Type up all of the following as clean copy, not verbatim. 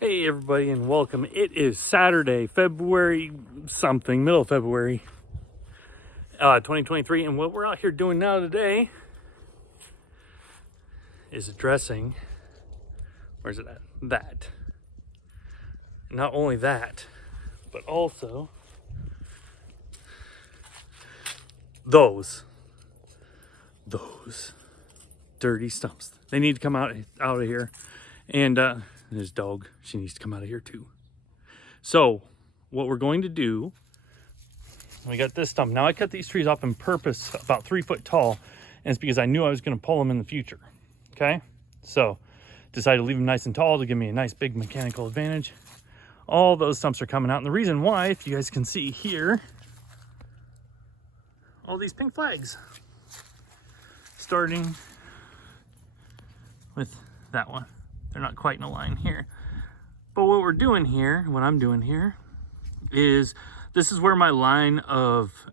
Hey everybody and welcome. It is Saturday, February something, middle of February, 2023. And what we're out here doing now today is addressing, where's it at? That. Not only that, but also those dirty stumps. They need to come out of here. And his dog, she needs to come out of here too. So what we're going to do, we got this stump. Now I cut these trees off on purpose about 3 foot tall, and it's because I knew I was going to pull them in the future. Okay, so decided to leave them nice and tall to give me a nice big mechanical advantage. All those stumps are coming out, and the reason why, if you guys can see here, all these pink flags, starting with that one. They're not quite in a line here. But what we're doing here, what I'm doing here, is this is where my line of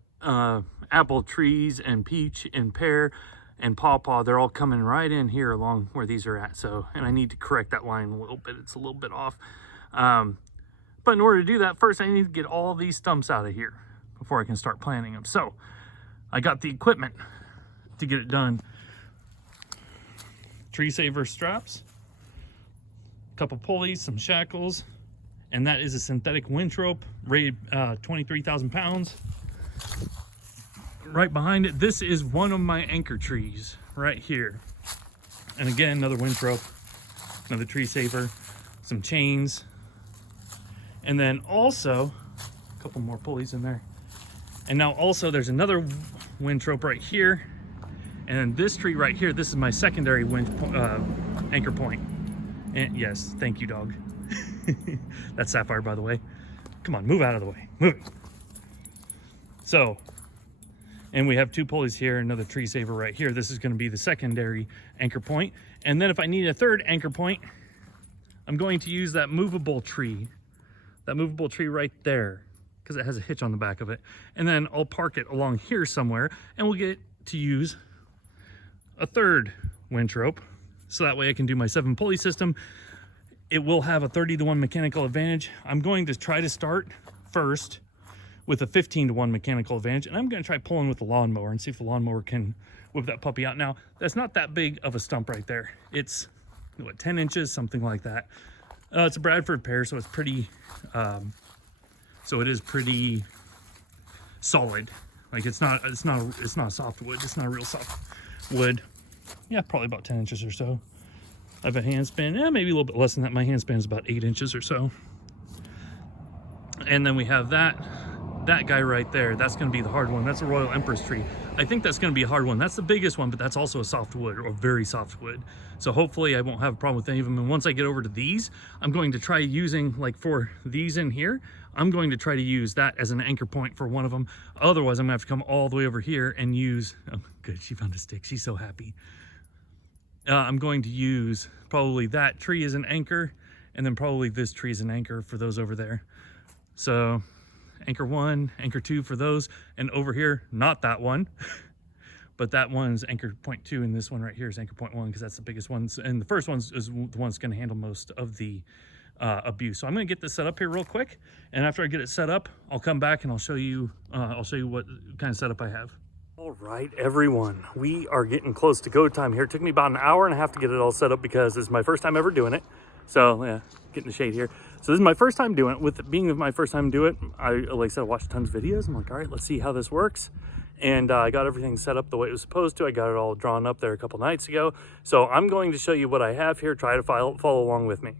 apple trees and peach and pear and pawpaw, they're all coming right in here along where these are at. So, and I need to correct that line a little bit. It's a little bit off. But in order to do that, first I need to get all these stumps out of here before I can start planting them. So I got the equipment to get it done. Tree saver straps, couple pulleys, some shackles, and that is a synthetic winch rope rated 23,000 pounds. Right behind it, this is one of my anchor trees right here. And again, another winch rope, another tree saver, some chains, and then also a couple more pulleys in there. And now also there's another winch rope right here, and this tree right here, this is my secondary winch anchor point. And yes, thank you, dog. That's Sapphire, by the way. Come on, move out of the way. Move. So, and we have two pulleys here, another tree saver right here. This is going to be the secondary anchor point. And then if I need a third anchor point, I'm going to use that movable tree right there, because it has a hitch on the back of it. And then I'll park it along here somewhere, and we'll get to use a third winch rope. So that way I can do my 7 pulley system. It will have a 30-to-1 mechanical advantage. I'm going to try to start first with a 15-to-1 mechanical advantage, and I'm going to try pulling with the lawnmower and see if the lawnmower can whip that puppy out. Now, that's not that big of a stump right there. It's, what, 10 inches, something like that. It's a Bradford pear, so it's pretty, so it is pretty solid. Like it's not a soft wood. It's not a real soft wood. Yeah, probably about 10 inches or so. I have a hand span, maybe a little bit less than that. My hand span is about 8 inches or so. And then we have that guy right there. That's going to be the hard one. That's a Royal Empress tree. I think that's going to be a hard one. That's the biggest one, but that's also a soft wood, or a very soft wood. So hopefully I won't have a problem with any of them. And once I get over to these, I'm going to try using, like for these in here, I'm going to try to use that as an anchor point for one of them. Otherwise, I'm going to have to come all the way over here and use, oh good, she found a stick. She's so happy. I'm going to use probably that tree as an anchor, and then probably this tree as an anchor for those over there. So anchor 1, anchor 2 for those, and over here, not that one, but that one's anchor point 2, and this one right here is anchor point 1, because that's the biggest one. And the first one is the one that's going to handle most of the abuse. So I'm going to get this set up here real quick, and after I get it set up, I'll come back and I'll show you what kind of setup I have. All right, everyone, we are getting close to go time here. It took me about an hour and a half to get it all set up because this is my first time ever doing it. So yeah, getting the shade here. So this is my first time doing it. With it being my first time doing it, I, like I said, I watched tons of videos. I'm like, all right, let's see how this works. And I got everything set up the way it was supposed to. I got it all drawn up there a couple nights ago. So I'm going to show you what I have here. Try to follow along with me.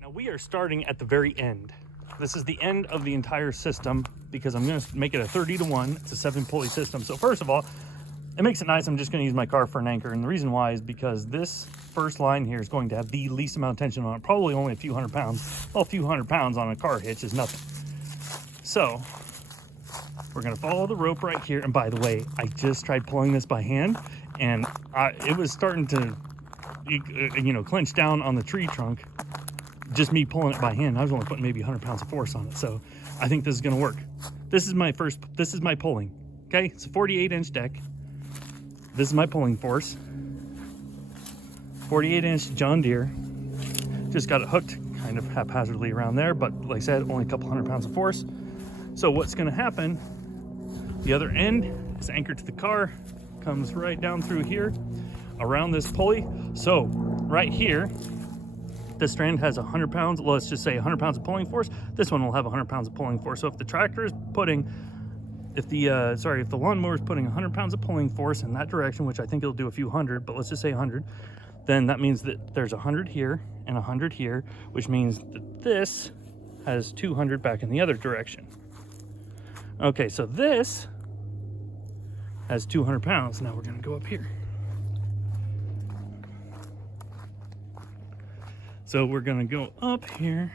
Now we are starting at the very end. This is the end of the entire system because I'm going to make it a 30-to-1. It's a 7 pulley system. So first of all, it makes it nice. I'm just going to use my car for an anchor. And the reason why is because this first line here is going to have the least amount of tension on it. Probably only a few hundred pounds. Well, a few hundred pounds on a car hitch is nothing. So we're going to follow the rope right here. And by the way, I just tried pulling this by hand, and it was starting to, clench down on the tree trunk. Just me pulling it by hand. I was only putting maybe 100 pounds of force on it. So I think this is going to work. This is my pulling. Okay, it's a 48-inch deck. This is my pulling force. 48-inch John Deere. Just got it hooked. kind of haphazardly around there, but like I said, only a couple 100 pounds of force. So what's going to happen, the other end is anchored to the car, comes right down through here around this pulley. So right here, this strand has 100 pounds, let's just say 100 pounds of pulling force. This one will have 100 pounds of pulling force. So if the tractor is putting, if the lawnmower is putting 100 pounds of pulling force in that direction, which I think it'll do a few hundred, but let's just say 100, then that means that there's 100 here and 100 here, which means that this has 200 back in the other direction. Okay, so this has 200 pounds. Now we're gonna go up here. So we're gonna go up here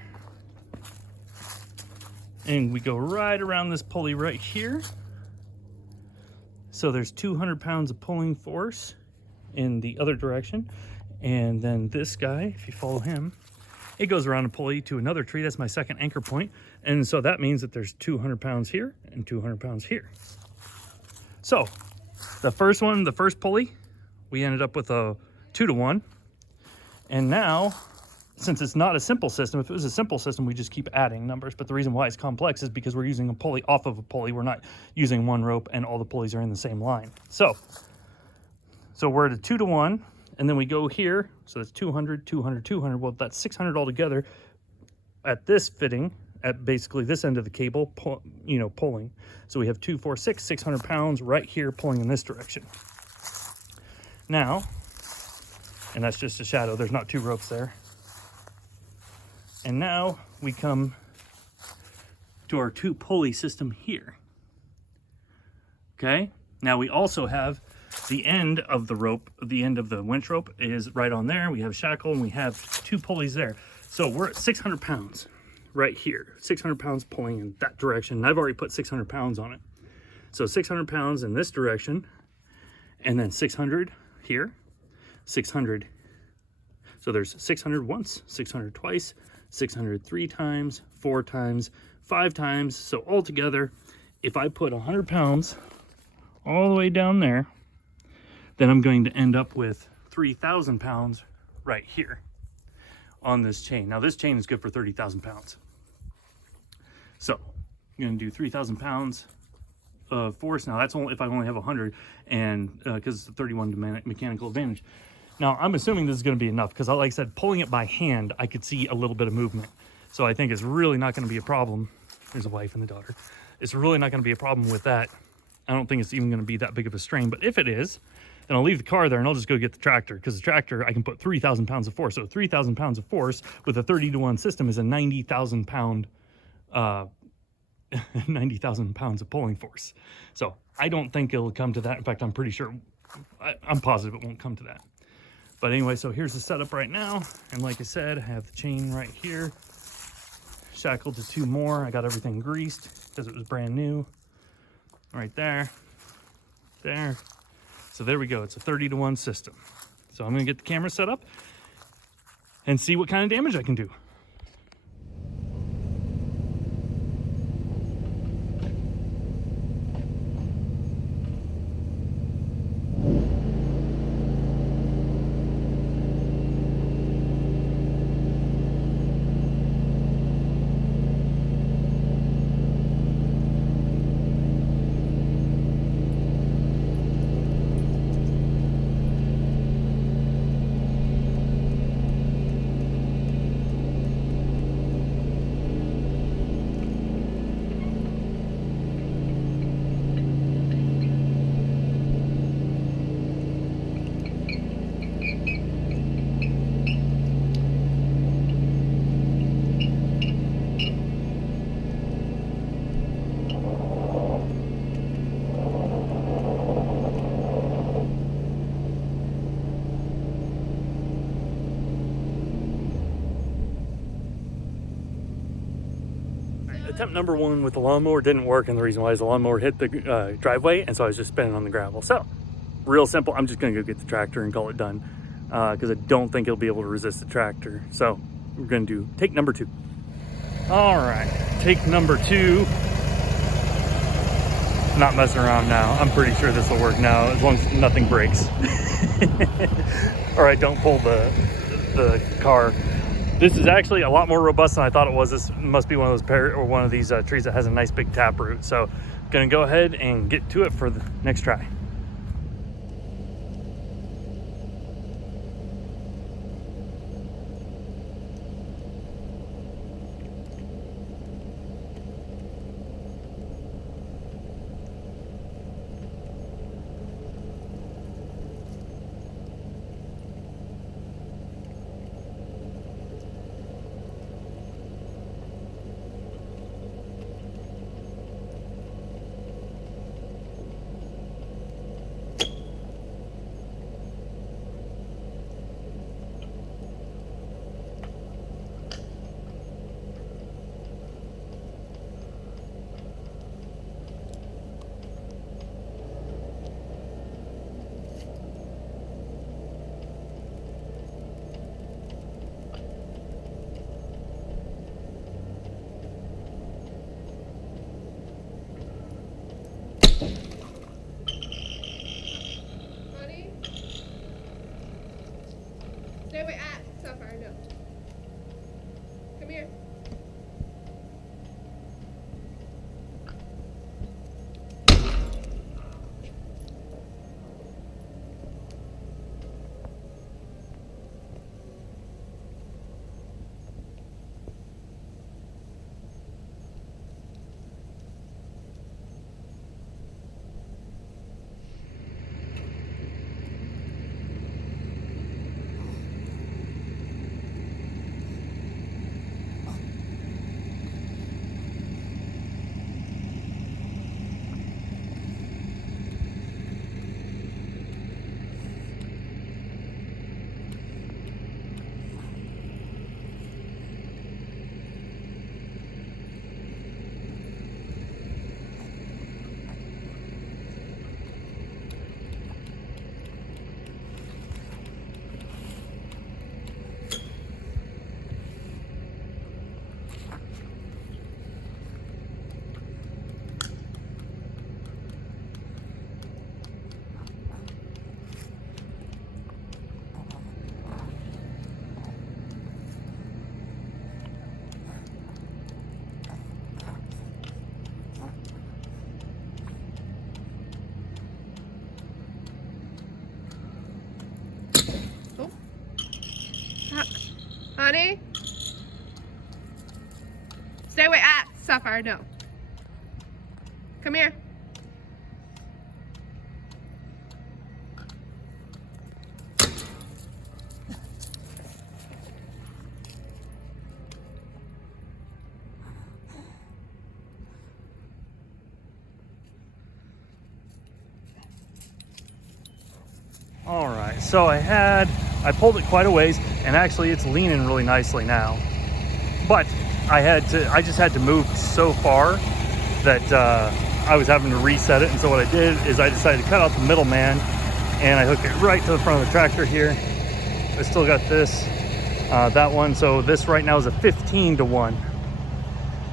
and we go right around this pulley right here. So there's 200 pounds of pulling force in the other direction. And then this guy, if you follow him, it goes around a pulley to another tree. That's my second anchor point. And so that means that there's 200 pounds here and 200 pounds here. So the first one, the first pulley, we ended up with a 2-to-1. And now, since it's not a simple system, if it was a simple system, we just keep adding numbers. But the reason why it's complex is because we're using a pulley off of a pulley. We're not using one rope and all the pulleys are in the same line. So we're at a 2-to-1. And then we go here, so that's 200, 200, 200. Well, that's 600 altogether at this fitting, at basically this end of the cable, pulling. So we have 2, 4, 6, 600 pounds right here pulling in this direction. Now, and that's just a shadow, there's not 2 ropes there. And now we come to our 2 pulley system here. Okay, now we also have the end of the rope, the end of the winch rope is right on there. We have shackle and we have 2 pulleys there. So we're at 600 pounds right here. 600 pounds pulling in that direction. And I've already put 600 pounds on it. So 600 pounds in this direction and then 600 here, 600. So there's 600 once, 600 twice, 600 3 times, 4 times, 5 times. So altogether, if I put 100 pounds all the way down there, then I'm going to end up with 3,000 pounds right here on this chain. Now this chain is good for 30,000 pounds. So I'm going to do 3,000 pounds of force. Now that's only if I only have 100, and because it's a 31 mechanical advantage. Now I'm assuming this is going to be enough because, like I said, pulling it by hand, I could see a little bit of movement. So I think it's really not going to be a problem. There's a wife and the daughter. It's really not going to be a problem with that. I don't think it's even going to be that big of a strain, but if it is, then I'll leave the car there and I'll just go get the tractor, because the tractor, I can put 3,000 pounds of force. So 3,000 pounds of force with a 30-to-1 system is a 90,000 pound, 90,000 pounds of pulling force. So I don't think it'll come to that. In fact, I'm pretty sure, I'm positive it won't come to that. But anyway, so here's the setup right now. And like I said, I have the chain right here, shackled to 2 more. I got everything greased because it was brand new. Right there, there. So there we go. It's a 30-to-1 system. So I'm going to get the camera set up and see what kind of damage I can do. Attempt number 1 with the lawnmower didn't work, and the reason why is the lawnmower hit the driveway, and so I was just spinning on the gravel. So, real simple, I'm just gonna go get the tractor and call it done, because I don't think it'll be able to resist the tractor. So, we're gonna do take number 2. All right, take number 2. Not messing around now. I'm pretty sure this will work now, as long as nothing breaks. All right, don't pull the car This is actually a lot more robust than I thought it was. This must be one of those one of these trees that has a nice big taproot. So gonna go ahead and get to it for the next try. Stay away at Sapphire, no. Come here. Honey? Stay away at Sapphire, no. Come here. All right, so I pulled it quite a ways, and actually it's leaning really nicely now. But I just had to move so far that I was having to reset it. And so what I did is I decided to cut out the middleman, and I hooked it right to the front of the tractor here. I still got this, that one. So this right now is a 15-to-1,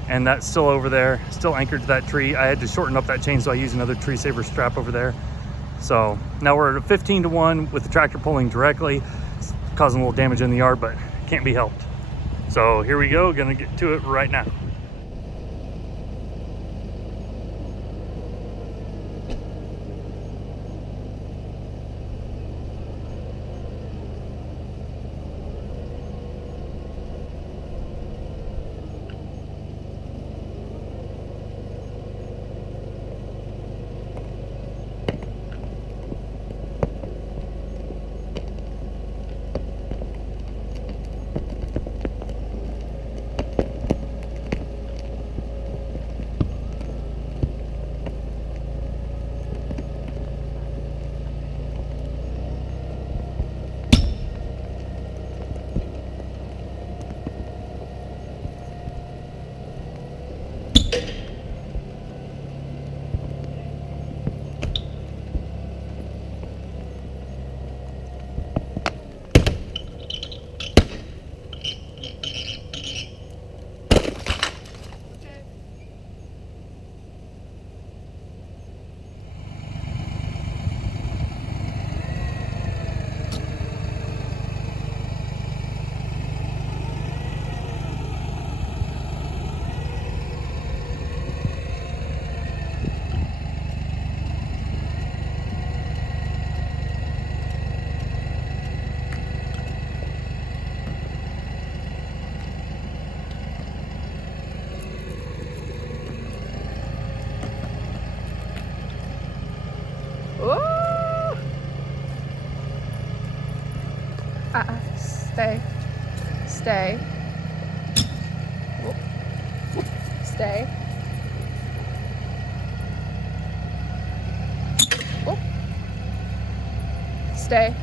and that's still over there, still anchored to that tree. I had to shorten up that chain, so I used another tree saver strap over there. So now we're at a 15-to-1 with the tractor pulling directly. It's causing a little damage in the yard, but can't be helped. So here we go, gonna get to it right now. Stay. Stay. Whoop. Stay. Whoop. Stay.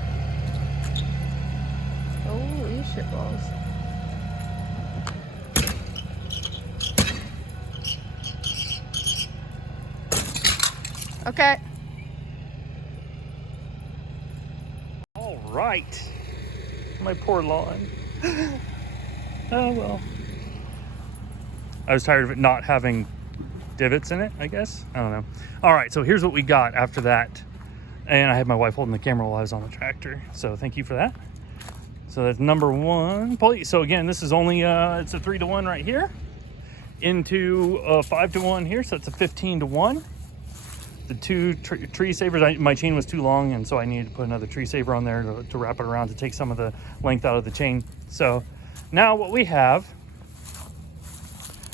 Holy shitballs. Okay. All right. My poor lawn. Oh well. I was tired of it not having divots in it, I guess. I don't know. All right, so here's what we got after that. And I had my wife holding the camera while I was on the tractor. So thank you for that. So that's number one pulley. So again, this is only, it's a 3-to-1 right here into a 5-to-1 here. So it's a 15-to-1. The two tree savers, my chain was too long, and so I needed to put another tree saver on there to wrap it around to take some of the length out of the chain. So now what we have,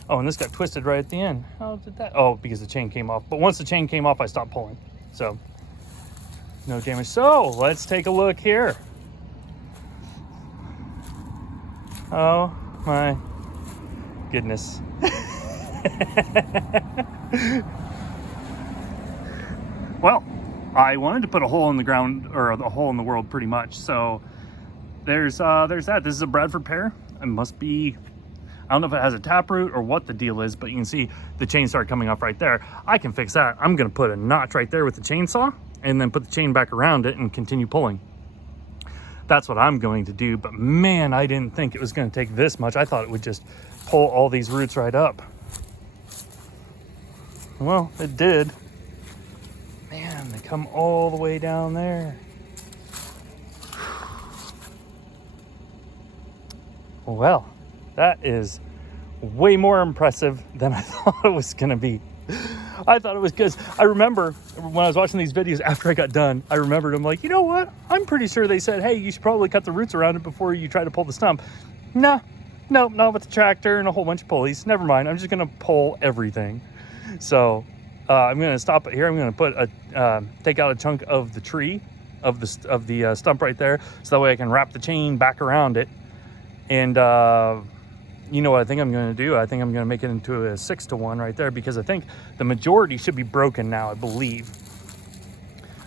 oh, and this got twisted right at the end. How did that? Oh, because the chain came off. But once the chain came off, I stopped pulling. So no damage. So let's take a look here. Oh my goodness. Well, I wanted to put a hole in the ground, or a hole in the world pretty much. So there's that. This is a Bradford pear. It must be, I don't know if it has a taproot or what the deal is, but you can see the chain start coming off right there. I can fix that. I'm gonna put a notch right there with the chainsaw and then put the chain back around it and continue pulling. That's what I'm going to do. But man, I didn't think it was gonna take this much. I thought it would just pull all these roots right up. Well, it did. Man, they come all the way down there. Well, that is way more impressive than I thought it was gonna be. I thought it was, because I remember when I was watching these videos after I got done, I remembered, I'm like, you know what? I'm pretty sure they said, hey, you should probably cut the roots around it before you try to pull the stump. Nah, no, not with the tractor and a whole bunch of pulleys. Never mind, I'm just gonna pull everything. So I'm gonna stop it here. I'm gonna put take out a chunk of the tree, of the stump right there, so that way I can wrap the chain back around it. And you know what I think I'm going to do? I think I'm going to make it into a 6-to-1 right there, because I think the majority should be broken now, I believe.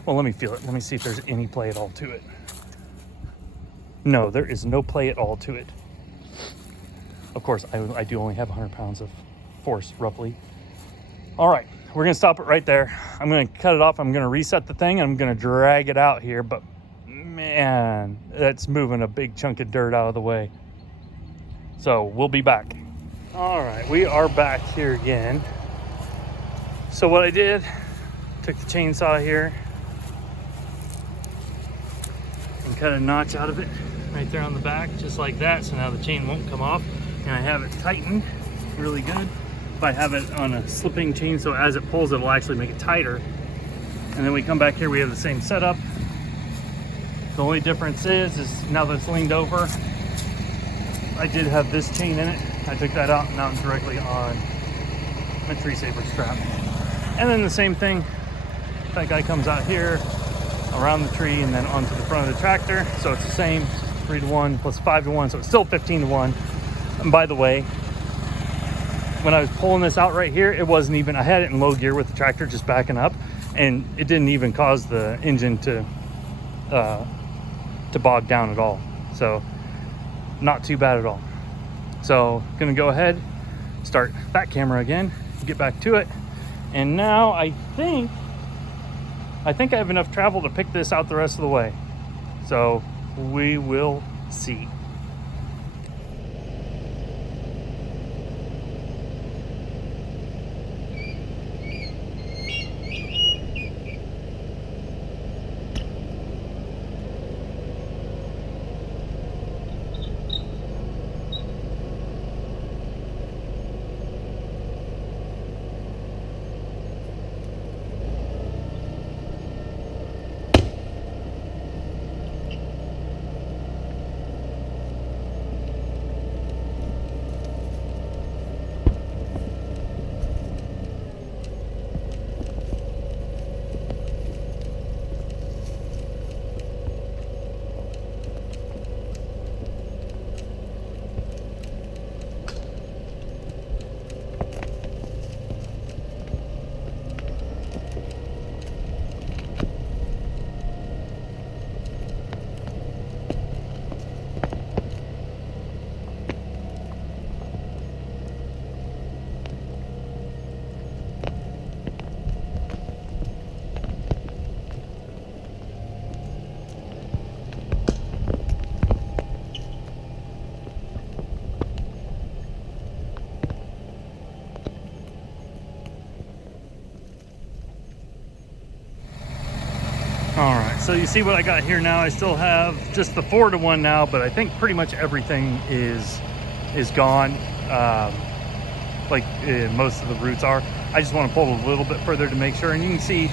Well, let me feel it. Let me see if there's any play at all to it. No, there is no play at all to it. Of course, I do only have 100 pounds of force, roughly. All right, we're going to stop it right there. I'm going to cut it off. I'm going to reset the thing, and I'm going to drag it out here. But man, that's moving a big chunk of dirt out of the way. So we'll be back. All right, we are back here again. So what I did, took the chainsaw here and cut a notch out of it right there on the back, just like that. So now the chain won't come off, and I have it tightened really good. If I have it on a slipping chain, so as it pulls, it'll actually make it tighter. And then we come back here, we have the same setup. The only difference is now that it's leaned over, I did have this chain in it. I took that out, and now it's directly on my tree saver strap. And then the same thing, that guy comes out here, around the tree, and then onto the front of the tractor. So it's the same 3-to-1 plus 5-to-1, so it's still 15-to-1. And by the way, when I was pulling this out right here, it wasn't even, I had it in low gear with the tractor just backing up, and it didn't even cause the engine to bog down at all. So not too bad at all. So gonna go ahead, start back camera again, get back to it. And now I think I have enough travel to pick this out the rest of the way. So we will see. All right, so you see what I got here now. I still have just the 4-to-1 now, but I think pretty much everything is gone. Most of the roots are. I just want to pull a little bit further to make sure, and you can see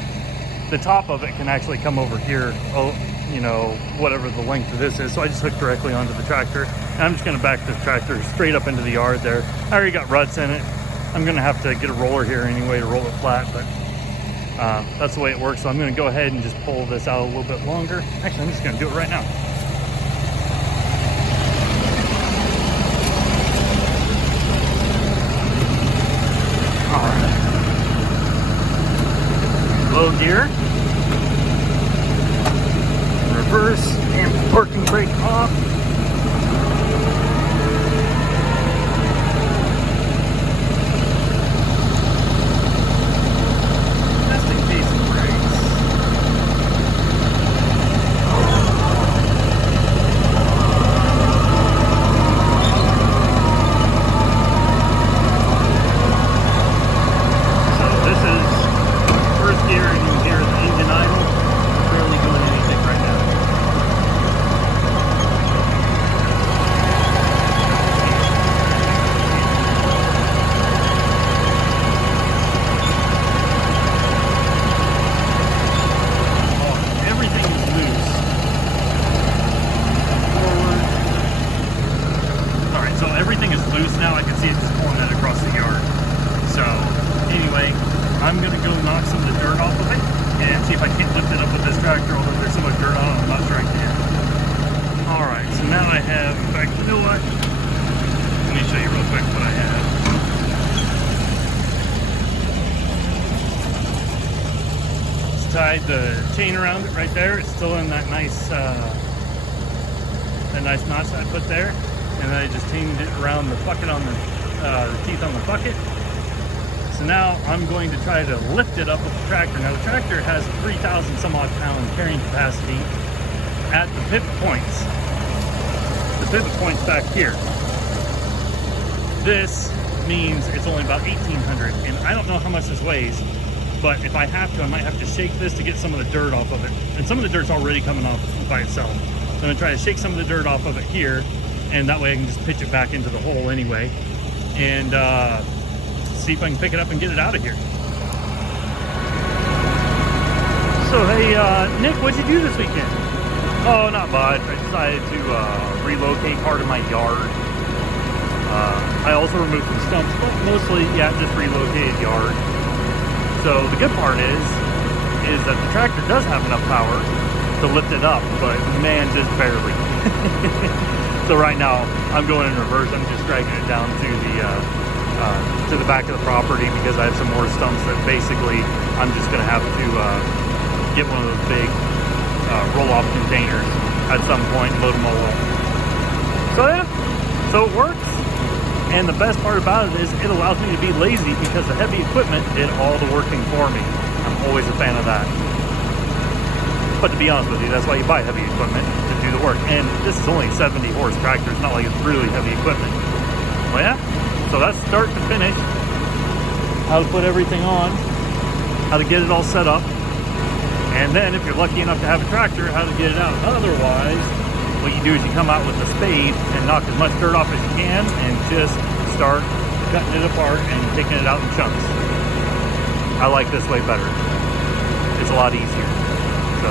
the top of it can actually come over here, you know, whatever the length of this is. So I just hooked directly onto the tractor, and I'm just going to back the tractor straight up into the yard there. I already got ruts in it. I'm going to have to get a roller here anyway to roll it flat, but that's the way it works. So I'm going to go ahead and just pull this out a little bit longer. Actually, I'm just going to do it right now. All right. Low gear. Reverse and parking brake off. I'm gonna go knock some of the dirt off of it and see if I can't lift it up with this tractor, although there's so much dirt on it, I'm not sure I can. Alright, so now I have, in fact, you know what? Let me show you real quick what I have. Just tied the chain around it right there. It's still in that nice notch that I put there. And then I just chained it around the bucket on the teeth on the bucket. So now I'm going to try to lift it up with the tractor. Now the tractor has 3,000 some odd pound carrying capacity at the pivot points. The pivot points back here. This means it's only about 1,800, and I don't know how much this weighs, but if I have to, I might have to shake this to get some of the dirt off of it. And some of the dirt's already coming off by itself. So I'm gonna try to shake some of the dirt off of it here, and that way I can just pitch it back into the hole anyway. And see if I can pick it up and get it out of here. So hey, Nick, what'd you do this weekend? Oh, not much. I decided to relocate part of my yard. I also removed some stumps, but mostly, yeah, just relocated yard. So the good part is that the tractor does have enough power to lift it up, but man, just barely. So right now, I'm going in reverse. I'm just dragging it down to the back of the property because I have some more stumps that basically I'm just going to have to get one of those big roll-off containers at some point and load them all up. So yeah, so it works. And the best part about it is it allows me to be lazy because the heavy equipment did all the working for me. I'm always a fan of that. But to be honest with you, that's why you buy heavy equipment, to do the work. And this is only a 70 horse tractor. It's not like it's really heavy equipment. Well, yeah. So that's start to finish, how to put everything on, how to get it all set up, and then if you're lucky enough to have a tractor, how to get it out. Otherwise, what you do is you come out with a spade and knock as much dirt off as you can and just start cutting it apart and taking it out in chunks. I like this way better. It's a lot easier. So